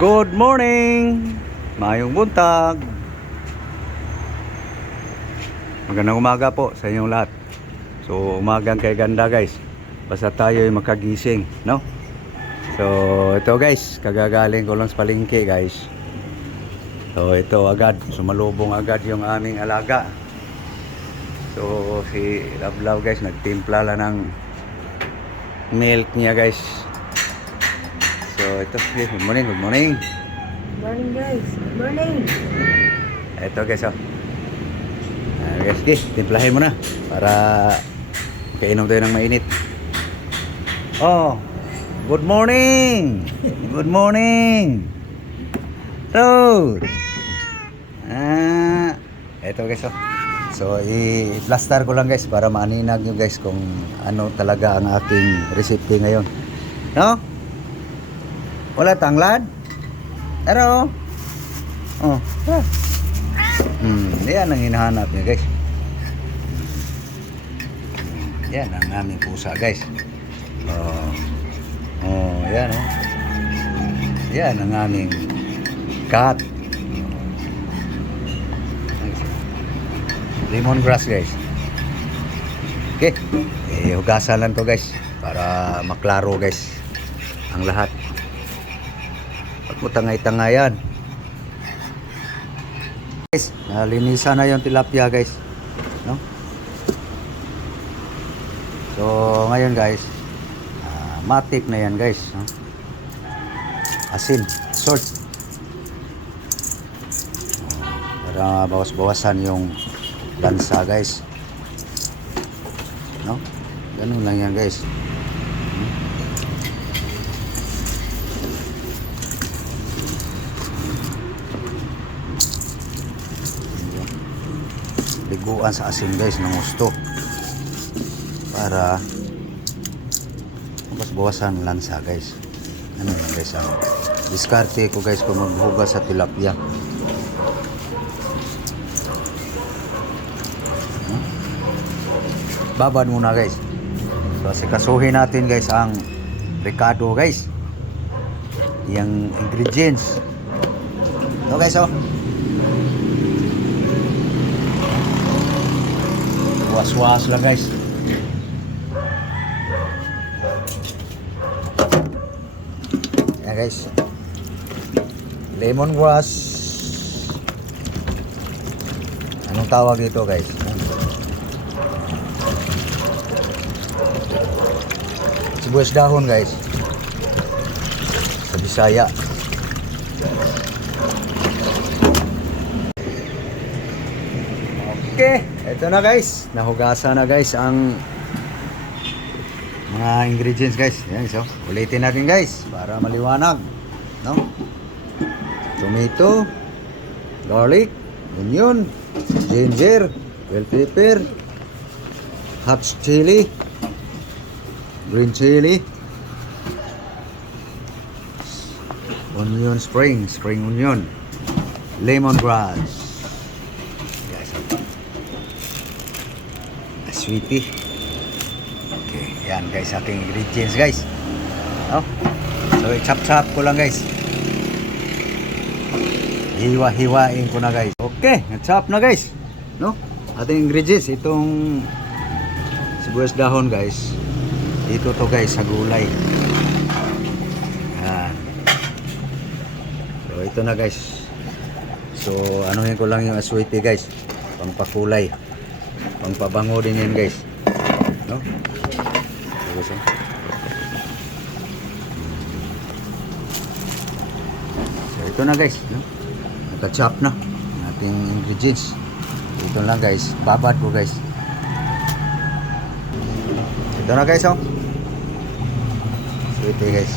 Good morning! Mayong buntag! Magandang umaga po sa inyong lahat. So, umagang kay ganda guys. Basta tayo ay makagising, no? So, ito guys, kagagaling ko lang sa palengke guys. So, ito agad, sumalubong agad yung aming alaga. So, si Love guys, nagtimpla lang ng milk niya guys. So, ito, good morning, good morning. Good morning guys, good morning. Ito guys, oh. Guys, okay, timplahin mo na para kainom tayo ng mainit. Oh, good morning. Good morning. Toad. Ito guys, oh. So, i-plaster ko lang guys para maaninag nyo guys kung ano talaga ang aking recipe ngayon. No? Wala tanglad? Pero, oh. Yan ang hinahanap niya guys. Yan ang aming pusa guys. Yan oh. Yan ang aming cat. Lemongrass guys. Okay. Hugasan lang to guys para maklaro guys ang lahat. Pag mo tangay-tangayan. Guys, nalinisan na yung tilapia guys, no? So ngayon guys, matik na yan guys, no? Asin, salt, para bawas-bawasan yung lansa guys, no? Ganun lang yan guys. Liguan sa asin guys ng gusto para mas bawasan lansa guys. Ano yan guys, ang diskarte ko guys kung maghugas sa tilapia. Babad muna guys. So sikasuhin natin guys ang ricado guys, yung ingredients. So guys, oh, was lang guys. Yan guys, lemongrass. Anong tawag dito guys? Sibuyas dahon guys sa Bisaya. Okay, ito na guys, nahugasan na guys ang mga ingredients guys. Yan, so ulitin natin guys para maliwanag, no? Tomato, garlic, onion, ginger, bell pepper, hot chili, green chili, onion spring onion, lemongrass, sweetie. Okay, yan guys aking ingredients guys. Oh. So i-chop-chop ko lang guys. Hiwa-hiwain ko na guys. Okay, na-chop na guys. No? Ating ingredients itong sibuyas dahon guys. Dito to guys sa gulay. Yan. So ito na guys. So anuhin ko lang yung aswete guys. Pangpakulay. Pangpabango din yan guys, no? So ito na guys, no? Naka-chop na ang ating ingredients. Ito lang guys, babad ko guys. Ito na guys, oh. So ito guys.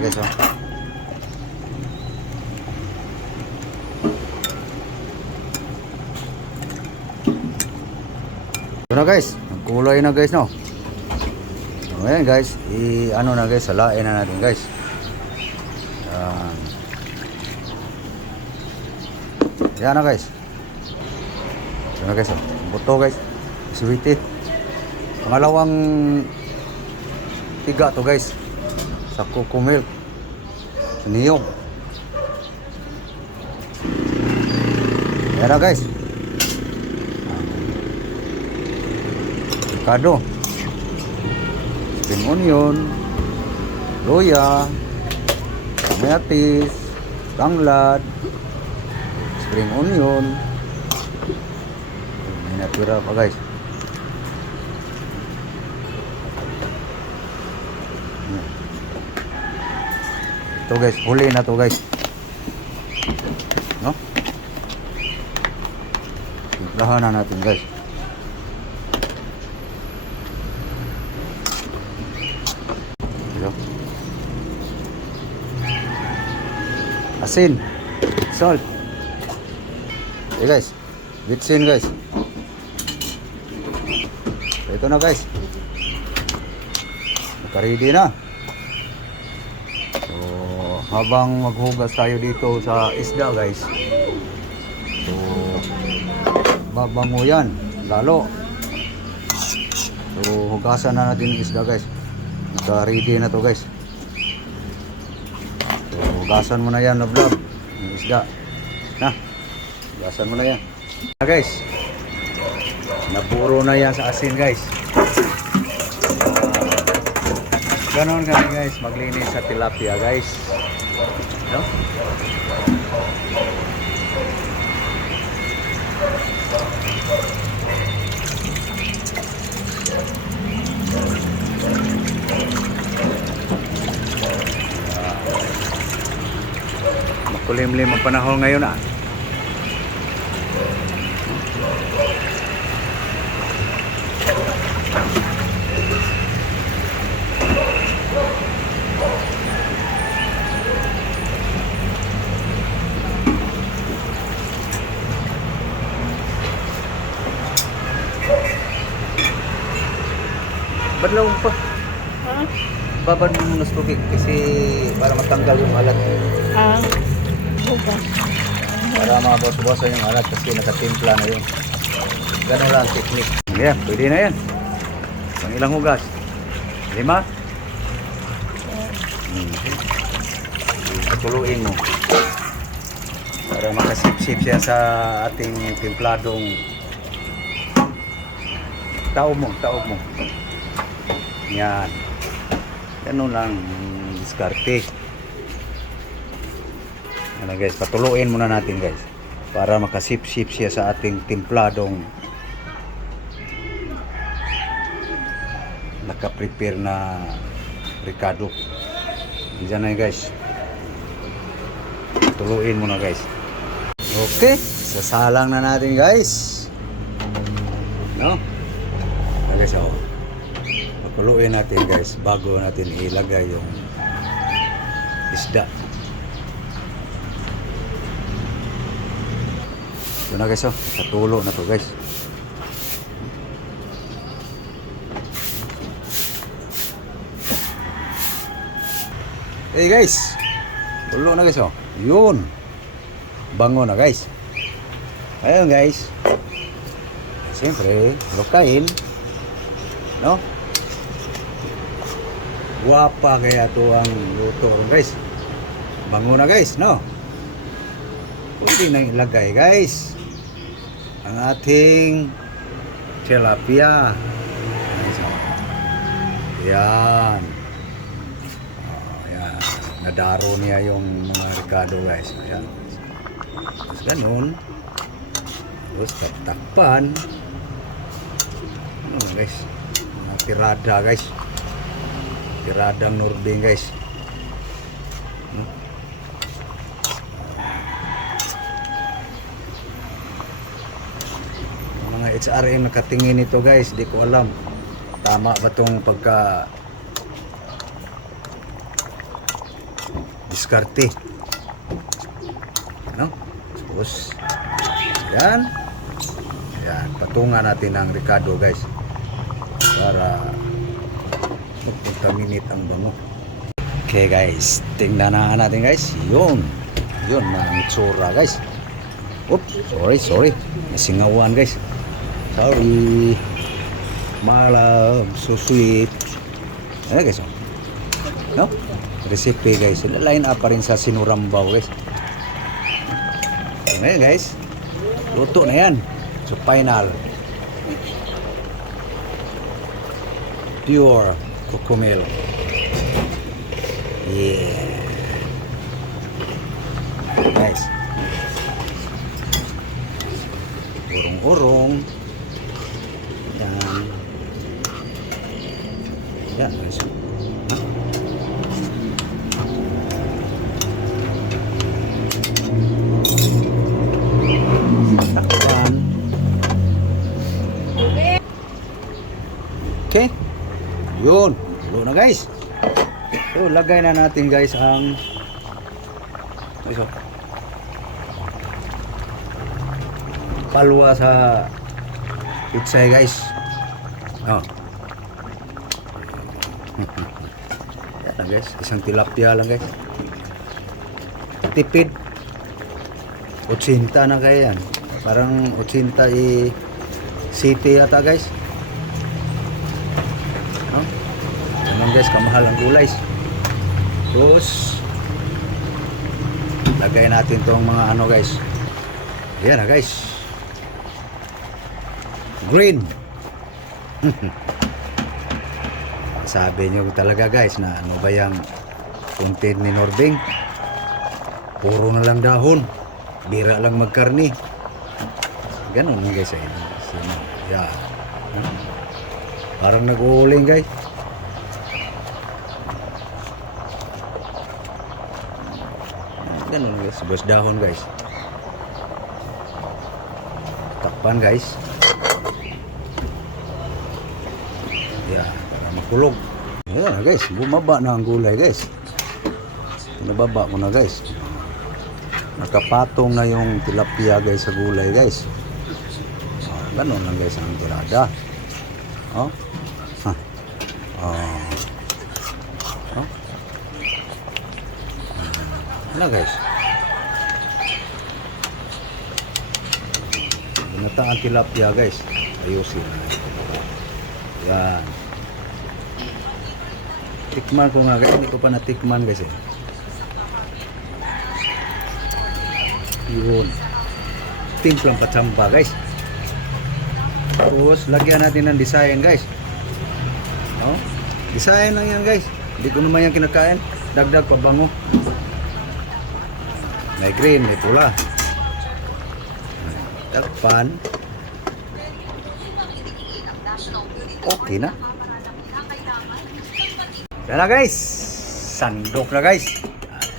Guys, oh. Ito na guys, nagkulay na guys, no? So ayan guys, ano na guys, salain na natin guys. Yan na guys. Ano guys, oh. Buto guys. Sweetie. Pangalawang tiga to guys. Sa Coco Milk. Sa niyog. Ayan na guys. Avocado. Spring onion. Luya. Kamatis. Tanglad. Spring onion. May natira pa guys. Ito guys, huli na to guys. No? Timplahan na natin guys. Ito. Asin. Salt. Okay guys. Bitsin guys. Ito na guys. Naka-ready na. So, habang maghugas tayo dito sa isda guys. So, babango yan. Lalo. So, hugasan na natin yung isda guys. Naka-ready na to guys. So, hugasan mo na yan, vlog. Yung isda. Na. Hugasan mo na yan. Na guys. Napuro na yan sa asin guys. Ganon kami guys, maglinis sa tilapia guys. No? Makulimlim ang panahon ngayon ah. Badlaw pa. Ha? Babad mo muna sa tubig kasi para matanggal yung alat. Bukas. Para mabawas-bawasan yung alat kasi nakatimpla na yun. Ganun lang ang technique. Yan, pwede na yan. Pang ilang hugas? 5? Patuluin mo. Para makasip-sip siya sa ating timpladong taob mo. Yan. Ganun lang yung diskarte. Ano guys, patuluin muna natin guys. Para makasip-sip siya sa ating timpladong naka-prepare na ricado. Diyan na yun guys. Patuluin muna guys. Okay, sasalang na natin guys. No? Okay, so pakuluin natin guys bago natin ilagay yung isda. Ito na guys, katulo na to guys. Hey guys, tulo na guys yun, bango na guys. Ayun guys, siyempre lukain, no? Guwapa kaya to ang luto guys. Bango na guys, no? Pwede na ilagay guys ang ating tilapia. Yan. Yan. Nadaro niya yung mga ricado guys. Ayan. Tapos ganun. Tapos takpan. Ano guys? Mga tirada guys. Tiradang Nording guys. Mga HRM nakatingin ito guys, di ko alam tama ba tong pagka diskarte, no? Tapos yan, patungan natin ang ricado guys para magkontaminate ang bango. Okay guys, tingnan na natin guys. Yun na ang itsura guys. Oops, sorry nasingawan guys. Sorry. My love, so sweet. Ayan guys, oh. No? Recipe guys. Line up pa rin sa sinurambaw guys. Ayan guys. Luto na yan. So final. Pure coconut. Yeah. Guys. Urong-urong. Yan. Yan guys. Takpan. Okay. Yun. Tulo na guys. So, lagay na natin guys ang ito. Palwa sa pizza guys. Oh. Yan lang guys. Isang tilapia lang guys. Tipid. 80 na kaya yan. Parang 80 city yata guys. No? Ganun guys, kamahal ang gulay. Tapos lagay natin tong mga ano guys. Ayan na guys. Green. Sabi nyo talaga guys na ano ba yung content ni Norbing? Puro na lang dahon. Bira lang magkarni. Ganun lang guys. Yeah. Parang nag-uuling guys. Ganun guys. Bus dahon guys. Takpan guys. Yeah, para makulog. Ayan guys, bumaba na ang gulay guys. Nababa ko na guys. Nakapatong na yung tilapia guys sa gulay guys. Ganun lang guys ang tirada. Oh. Ha. Oh. Oh. Ano guys? Binata ang tilapia guys. Ayusin. Yan. Tikman ko nga guys. Hindi ko pa natikman guys eh. Yun. Timplang patsamba guys. Tapos lagyan natin ng design guys. No? Design lang yan guys. Hindi ko naman yan kinakain. Dagdag pabango. May green, may pula. Takpan. Okay na. Yan na guys. Sandok na guys.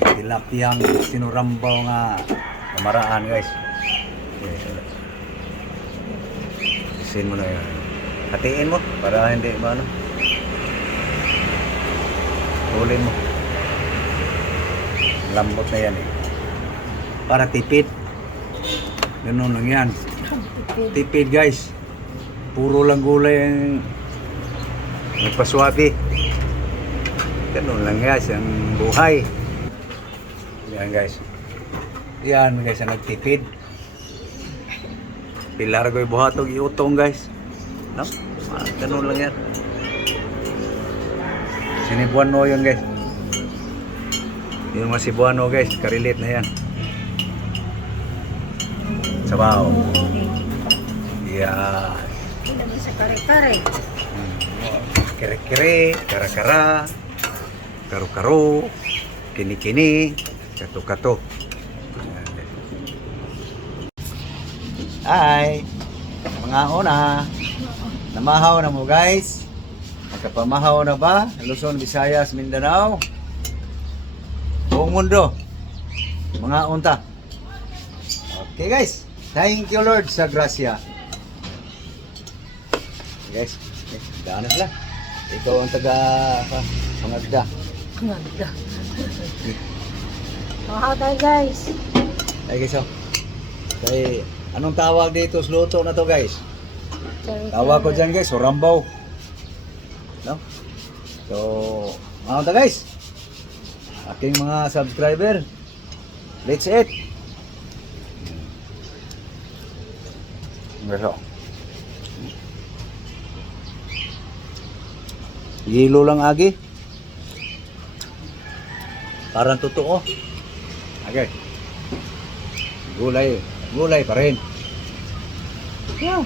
Tilapiyang sinurambaw nga kamaraan guys. Isin mo na yan. Hatiin mo para hindi maano. Tulin mo. Lambot na yan eh. Para tipid. Ganun lang yan. Tipid guys. Puro lang gulay ang nagpaswabi. Ganun lang guys ang buhay. Yan guys. Yan guys ang nagtipid. Pilar ko yung buhatog iutong guys. No? Ganun lang yan. Sinibuano yun guys. Yung mga Cebuano guys. Karilit na yan. Sabaw. Yeah. Hindi naman sa kare-kare. Kere-kere, kara-kara, karo-karo, kini-kini, kato-kato. Hi! Mga una, namahaw na mo guys. Magkapamahaw na ba? Luzon, Visayas, Mindanao. Buong mundo. Mga unta. Okay guys. Thank you Lord sa grasya. Guys, daan na sila. Ikaw ang taga pangagda. Magda. Mahaw tayo guys. Ay guys, oh. Kaya, anong tawag dito sa luto na to guys? Tawag ko dyan guys, Rambaw. No? So, mga guys. Aking mga subscriber. Let's eat. Yelo lang agi. Parang totoo. Okay. Gulay pa rin. Yeah,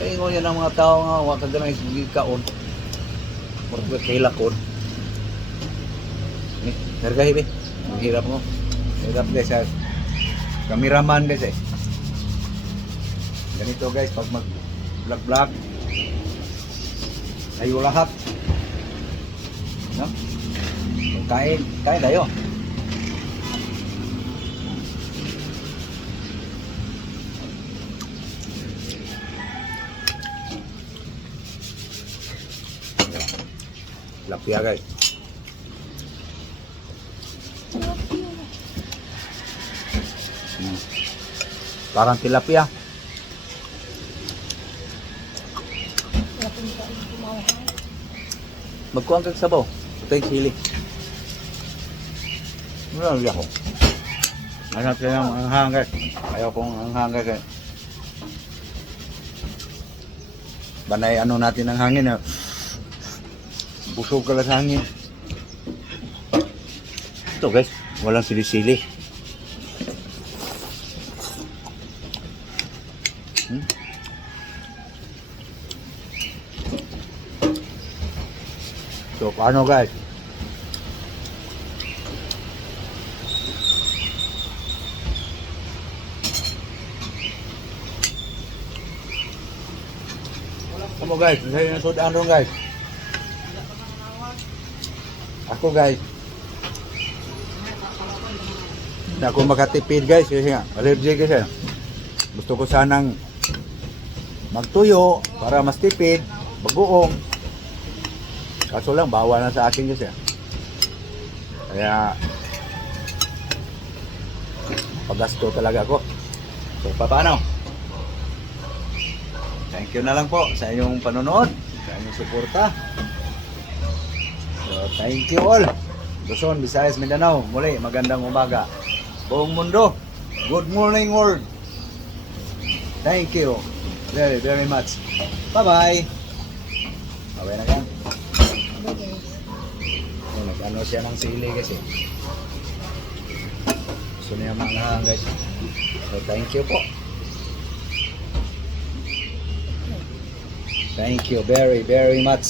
kaya ko yan ang mga tao nga wag kaganay kaon. Murag kay lakon. Ni, kargahi be. Ang hirap mo. Hirap guys sa cameraman guys eh. Ganito guys pag mag vlog ayo lahat. No? Kain tayo. Lapia guys. Parang tilapia. Magkuhan kag sabaw. Ito yung sili. Wala lang ako. Hanap siya ng anghang guys. Ayaw kong anghang guys. Banay ano natin ang hangin. Busog ka lang sa hangin. Ito guys. Walang sili-sili. So, paano guys? Kamu guys, saya yang sudah anu guys. Ako guys. Hindi ako makatipid guys kasi nga allergic kasi. Gusto ko sanang magtuyo para mas tipid, bagoong. Kaso lang bawal na sa akin kasi. Kaya pagasto talaga ako. So paano? Thank you na lang po sa inyong panonood, sa inyong suporta. So thank you all. Luzon, Visayas, Mindanao. Muli, magandang umaga. Buong mundo. Good morning world. Thank you very very much. Bye-bye. Bye-bye na yan. Nag-ano siya ng sili kasi. Gusto niya manghang guys. So thank you po. Thank you very very much.